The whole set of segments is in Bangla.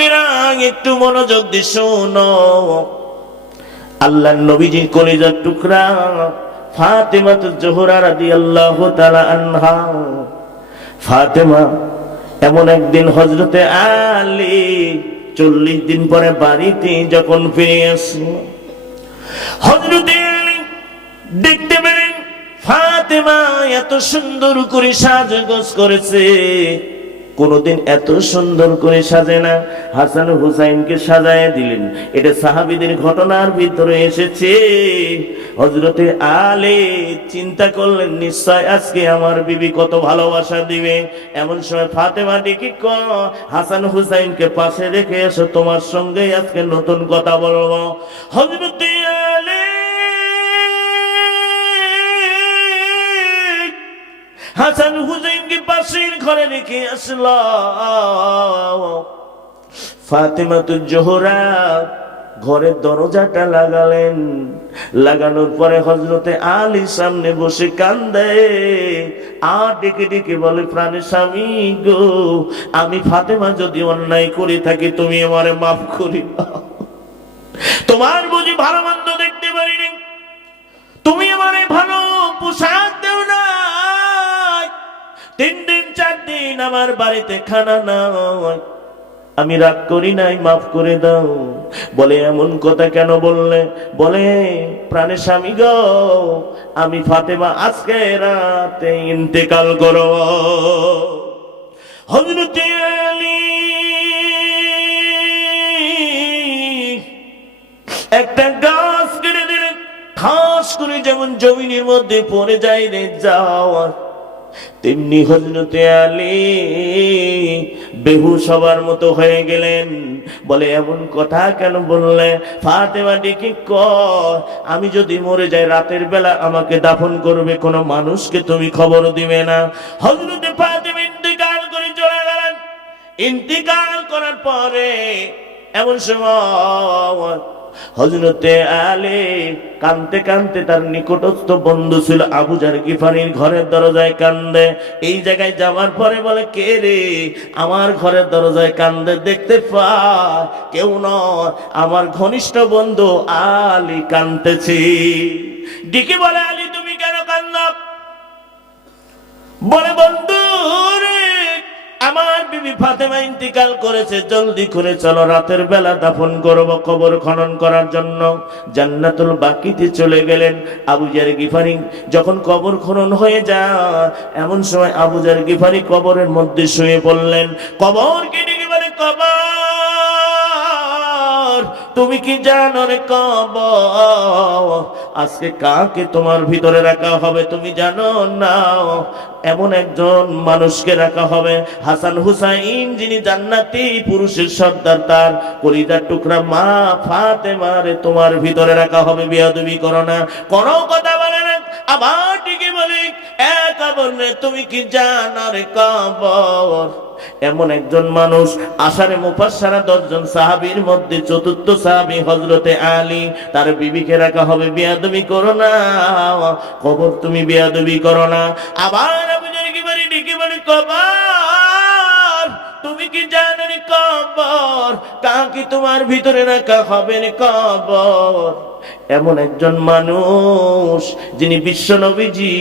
বোনেরা একটু মনোযোগ দিয়ে শোনো। আল্লাহর নবীজির কলিজার টুকরা ফাতেমাতুজ জোহরা রাদিয়াল্লাহু তাআলা আনহা, ফাতেমা এমন একদিন হযরতে আলী 40 দিন পরে বাড়িতে যখন ফিরে আসে, হযরতে আলী দেখতে পেলেন ফাতেমা এত সুন্দর করে সাজগোজ করেছে। কোনদিন এত সুন্দর করে সাজে না। হাসান হুসাইনকে সাজায় দিলেন। এটা সাহাবীদের ঘটনার ভিতরে এসেছে। হযরতে আলী চিন্তা করলেন নিশ্চয় আজকে আমার বিবি কত ভালোবাসা দিবে। এমন সময় ফাতেমা ডেকে হাসান হুসাইনকে পাশে রেখে এসো, তোমার সঙ্গে আজকে নতুন কথা বলবো। হযরতে আলী হাসান হুসাইনকে পাশের ঘরে রেখে আসলো। ফাতেমাতুজ জোহরা ঘরের দরজাটা লাগালেন। লাগানোর পরে হযরতে আলী সামনে বসে কান্দে আর ডেকে ডেকে বলে, প্রাণের স্বামী গো, আমি ফাতেমা যদি অন্যায় করে থাকি তুমি আমারে মাফ করে দাও। তোমার বুঝি ভালো মন্দ দেখতে পারিনি, তুমি আমারে ভালো পোশাক দেও না, 3 দিন 4 দিন আমার বাড়িতে খানা নাই, আমি রাগ করি নাই, মাফ করে দাও। বলে এমন কথা কেন বললে? বলে প্রাণের স্বামী গো, আমি ফাতেমা আজকে রাতে ইন্তেকাল করব। হযরতে আলী একটা গাছ কেটে দিলেন, খাস করে যেমন জমিনের মধ্যে পড়ে যায় রে যাওয়া, তেমনি হযরতে আলী বেহুশ হবার মতো হয়ে গেলেন। বলে এমন কথা কেন বললে? ফাতেমা ডেকে কয়, আমি যদি মরে যাই রাতের বেলা আমাকে দাফন করবে, কোনো মানুষকে তুমি খবর দিবে না। হযরতে ফাতেমা ইন্তেকাল করে চলে গেলেন। ইন্তেকাল করার পরে এমন সময় হযরতে আলী কাঁদতে কাঁদতে তার নিকটস্থ বন্ধু ছিল আবু জার গিফারির ঘরের দরজায় কান্দে। এই জায়গায় যাওয়ার পরে বলে, কে রে আমার ঘরের দরজায় কান্দে? দেখতে পায় কেউ নয়, আমার ঘনিষ্ঠ বন্ধু আলী কাঁদতেছি। ডেকে বলে, আলী তুমি কেন কান্দো? বলে, বন্ধু রে, আমার বিবি ফাতেমা ইন্তেকাল করেছে, জলদি করে চলো, রাতের বেলা দাফন করব কবর খনন করার জন্য। জান্নাতুল বাকিতে চলে গেলেন। আবু জার গিফারি যখন কবর খনন হয়ে যায়, এমন সময় আবু জার গিফারি কবরের মধ্যে শুয়ে পড়লেন। কবরকে ডেকে বলে, কবর তুমি কি জানো রে কবর, আজকে কাকে তোমার ভিতরে রাখা হবে তুমি জানো না? এমন একজন মানুষকে রাখা হবে, হাসান হুসাইন, যিনি জান্নাতি পুরুষের সর্দার, তার কলিজার টুকরা মা ফাতেমারে তোমার ভিতরে রাখা হবে। বেয়াদবি করো না, কোনো কথা বলে না। আবার ঠিকই বলি, কবর রে তুমি কি জানো রে কবর, এমন একজন মানুষ। আশারে মুফাসসারা 10 জন সাহাবীর মধ্যে চতুর্থ সাহাবী হযরতে আলী, তার বিবিকে রাখা হবে। বেয়াদবি করো না, কবর তুমি বেয়াদবি করো না। আবার আবু জার গিফারি ডেকে বলে, কবর তুমি কি জানো রে কবর, কাকে তোমার ভিতরে রাখা হবে রে কবর, এমন একজন মানুষ যিনি বিশ্ব নবীজি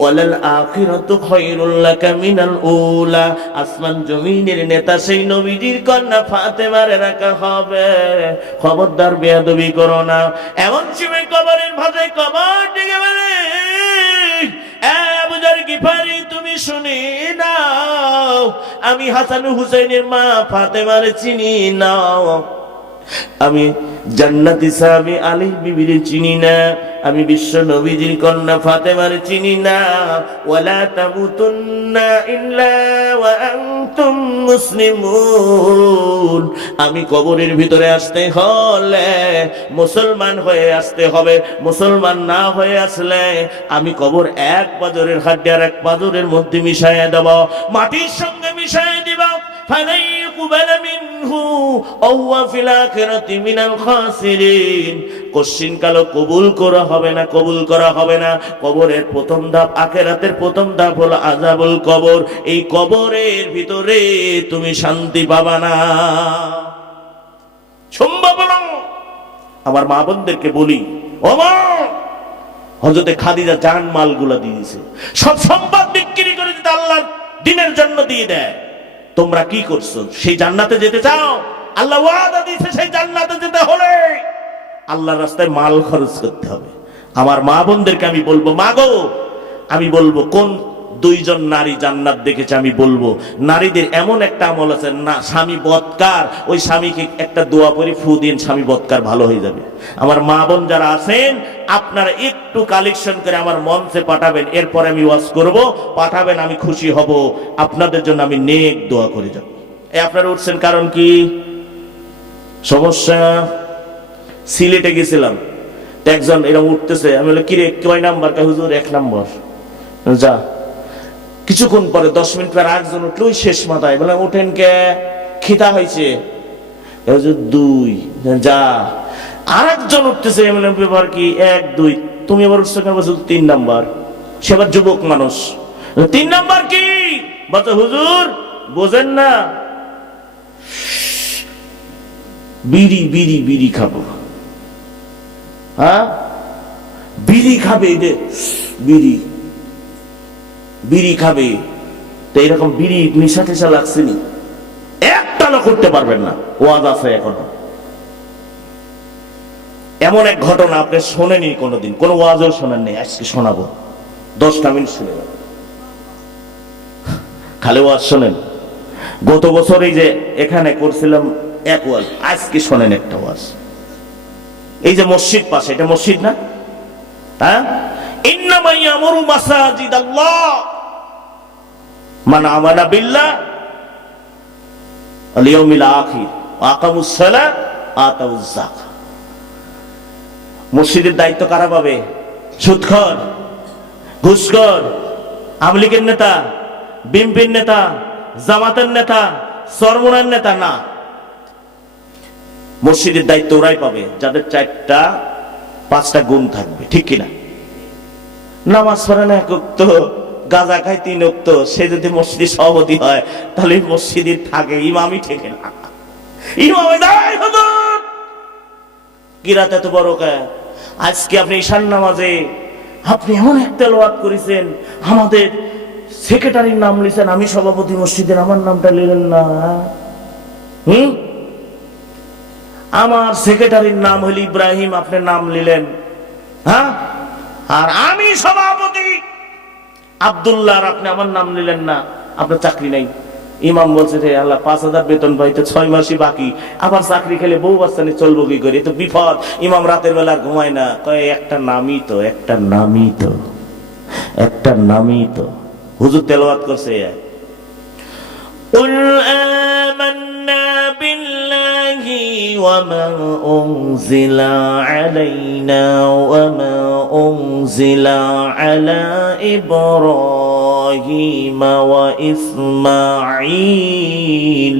ওয়ালাল আখিরাতু খায়রুল লাকা মিনাল উলা, আসমান জমিনের নেতা সেই নবীজির কন্যা ফাতেমারে রাখা হবে। খবরদার বেয়াদবি করো না। এমন সময় কবরের ভাষায় কবর ডেকে বলে, আবু জার গিফারি তুমি শুনে নাও, আমি হাসান হুসাইনের মা ফাতেমারে চিনি নাও, আমি জান্নাতি সাহাবী আলী বিবিরে চিনি না, আমি বিশ্ব নবীজির কন্যা ফাতেমারে চিনি না। ওয়ালা তামুতুন্না ইল্লা ওয়া আনতুম মুসলিমুন, আমি কবরের ভিতরে আসতে হলে মুসলমান হয়ে আসতে হবে। মুসলমান না হয়ে আসলে আমি কবর এক পাজরের হাড্ডি আর এক পাজরের মধ্যে মিশাইয়া দেব, মাটির সঙ্গে মিশাইয়া দিব। ফালাই কুবালা মিনহু ওয়া ফিল আখিরাতি মিনাল খাসিরিন, কোশ্চিন কালো কবুল করা হবে না, কবুল করা হবে না। কবরের প্রথম ধাপ, আখিরাতের প্রথম ধাপ হলো আযাবুল কবর। এই কবরের ভিতরে তুমি শান্তি পাবা না। সম্ভব না। আমার মা বোনদেরকে বলি, ও মা, হযরতে খাদিজা জান মালগুলা দিয়ে দিয়েছে, সব সম্পদ বিক্রি করে দিতে আল্লাহর দ্বীনের জন্য দিয়ে দেয়। তোমরা কি করছো? সেই জান্নাতে যেতে চাও? আল্লাহ ওয়াদা দিয়েছে সেই জান্নাতে যেতে হলে আল্লাহর রাস্তায় মাল খরচ করতে হবে। আমার মা বোনদেরকে আমি বলবো, মা গো, আমি বলবো কোন দুইজন নারী জান্নাত দেখেছে, আমি বলবো নারীদের এমন একটা আমল আছে না, স্বামী বৎকার, ওই স্বামীকে একটা দোয়া করে ফু দিন, স্বামী বৎকার ভালো হয়ে যাবে। আমার মা বোন যারা আছেন আপনারা একটু কালেকশন করে আমার মঞ্চে পাঠাবেন, এরপরে আমি ওয়াজ করব, পাঠাবেন, আমি খুশি হব, আপনাদের জন্য আমি নেক দোয়া করে যাব। এই আপনারা উঠছেন কারণ কি? সমস্যা? সিলেটে গেছিলাম, একজন এরকম উঠতেছে, আমি বলি কিরে কয় নাম্বার? হুজুর 1 নম্বর। যা, কিছুক্ষণ পরে 10 মিনিট পর একজন উঠলো শেষ মাথায়, বলে উঠেন কে, খিতা হয়েছে? 2। যা, আর একজন উঠতেছে, ব্যাপার কি? 1 2। তুমি আবার উঠছো কেন? 3 নাম্বার। সে আবার যুবক মানুষ। 3 নাম্বার কি? বলছে হুজুর বোঝেন না, বিড়ি বিড়ি বিড়ি খাবো। হ্যাঁ, বিড়ি খাবে, বিড়ি বিড়ি খাবে। তো এরকম বিড়ি নেশা টেশা লাগছেনি, একটা লোক করতে পারবেন না। ওয়াজ আছে এখনো। এমন এক ঘটনা আপনি শোনেনি কোনোদিন, কোন ওয়াজও শোনেন নেই, আজকে শোনাবো। 10টা মিনিট শুনে যাবেন, খালি ওয়াজ শোনেন। গত বছর এই যে এখানে করছিলাম এক ওয়াজ, আজকে শোনেন একটা ওয়াজ। এই যে মসজিদ পাশে, এটা মসজিদ না? হ্যাঁ, ইন্নামা ইয়ামুরু মাসাজিদাল্লাহ মান আমানা বিল্লাহ ওয়াল ইয়াউমিল আখির ওয়া আকামুস সালাত আতাউজ যাকাত। মসজিদের দায়িত্ব কারা পাবে? সুদখোর, ঘুষখোর, আওয়ামী লীগের নেতা, বিএনপির নেতা, জামাতের নেতা, চরমোনার নেতা না। মসজিদের দায়িত্ব ওরাই পাবে যাদের 4টা 5টা গুণ থাকবে, ঠিক কিনা? নামাজ পড়ে না 1 ওয়াক্ত, গাঁজা খায় 3 ওয়াক্ত, সে যদি মসজিদের সভাপতি হয় তাহলে মসজিদে থাকে, ইমামই ঠেকে না। ইমামে দাঁড়ায় হুজুর কি রাত এত বড় কে? আজকে আপনি ঈশান নামাজে আপনি এমন একটা তেলাওয়াত করেছেন, আমাদের সেক্রেটারির নাম লিখেন, আমি সভাপতি মসজিদের, আমার নামটা নিলেন না। আমার সেক্রেটারির নাম হইল ইব্রাহিম, আপনার নাম নিলেন, হ্যাঁ? আর আমি সভাপতি আব্দুল্লাহ, আর আপনি আমার নাম নিলেন না, আপনার চাকরি নাই। ইমাম বলছে রে আল্লাহ, 5000 বেতন পাই তো 6 মাসই বাকি, আবার চাকরি খেলে বউ বাচ্চা নিয়ে চলবো কি করে? তো বিপদ। ইমাম রাতের বেলা আর ঘুমায় না, কয় একটা নামই তো, একটা নামই তো, একটা নামই তো। হুজুর তেলাওয়াত করছে, কুল আমান্না বিল্লাহি ওয়া মা উনজিলা আলাইনা ওয়া মা উনজিলা আলা ইব্রাহিম ওয়া ইসমাঈল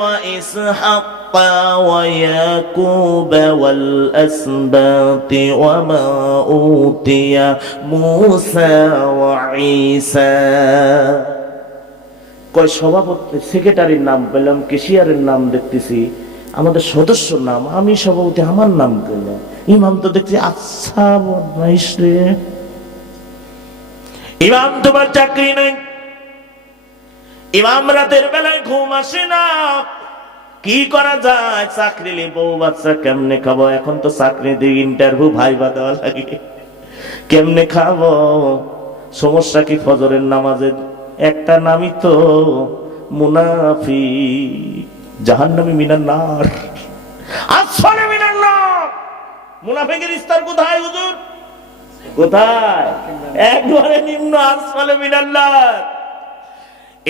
وإسحاق ويعقوب والأسباط وما أوتي موسى وعيسى। কয় সভাপতি সেক্রেটারির নাম পেলাম, কেশিয়ারের নাম দেখতেছি, আমাদের সদস্যর নাম, আমি সভাপতি, আমার নাম কেন? ইমাম তো দেখছি আচ্ছা বদমাইশ রে। ইমাম তোমার চাকরি নেই, ইমাম রাতের বেলায় ঘুম আসে না, কি করা যায়? চাকরি নিয়ে বউ বাচ্চা কেমনে খাবো? এখন তো চাকরি দিয়ে ইন্টারভিউ ভাইবা দেওয়া লাগে, কেমনে খাবো? সমস্যা কি? ফজরের নামাজের একটা নামই তো মুনাফিক, জাহান্নামী মিনান নার, আসফালে মিনান নার। মুনাফিকের স্তর কোথায় হুজুর? কোথায়? একবারে নিম্ন, আসফালে মিনান নার।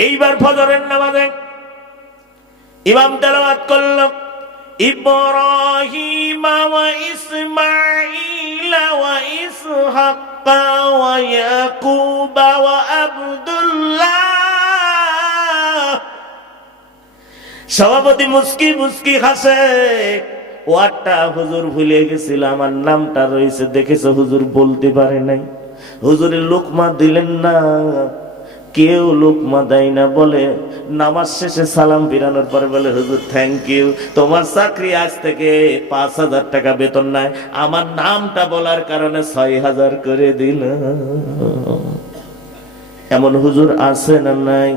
এইবার ফজরের নামাজে ইমাম তেলাওয়াত করল, ইব্রাহিম ওয়া ইসমাঈল ওয়া ইসহাক ওয়া ইয়াকুব ওয়া আব্দুল্লাহ। সভাপতি মুস্কি মুস্কি হাসে, ওয়াটা হুজুর ভুলে গেছিল, আমার নামটা রয়েছে, দেখেছো হুজুর বলতে পারে নাই, হুজুরের লোকমা দিলেন না। কেউ লোকমা দেয় না, বলে নামাজ শেষে সালাম ফিরানোর পরে বলে হুজুর থ্যাংক ইউ, তোমার চাকরি আজ থেকে 5,000 টাকা বেতন নাই, আমার নামটা বলার কারণে 6,000 করে দিল। এমন হুজুর আছে না নাই?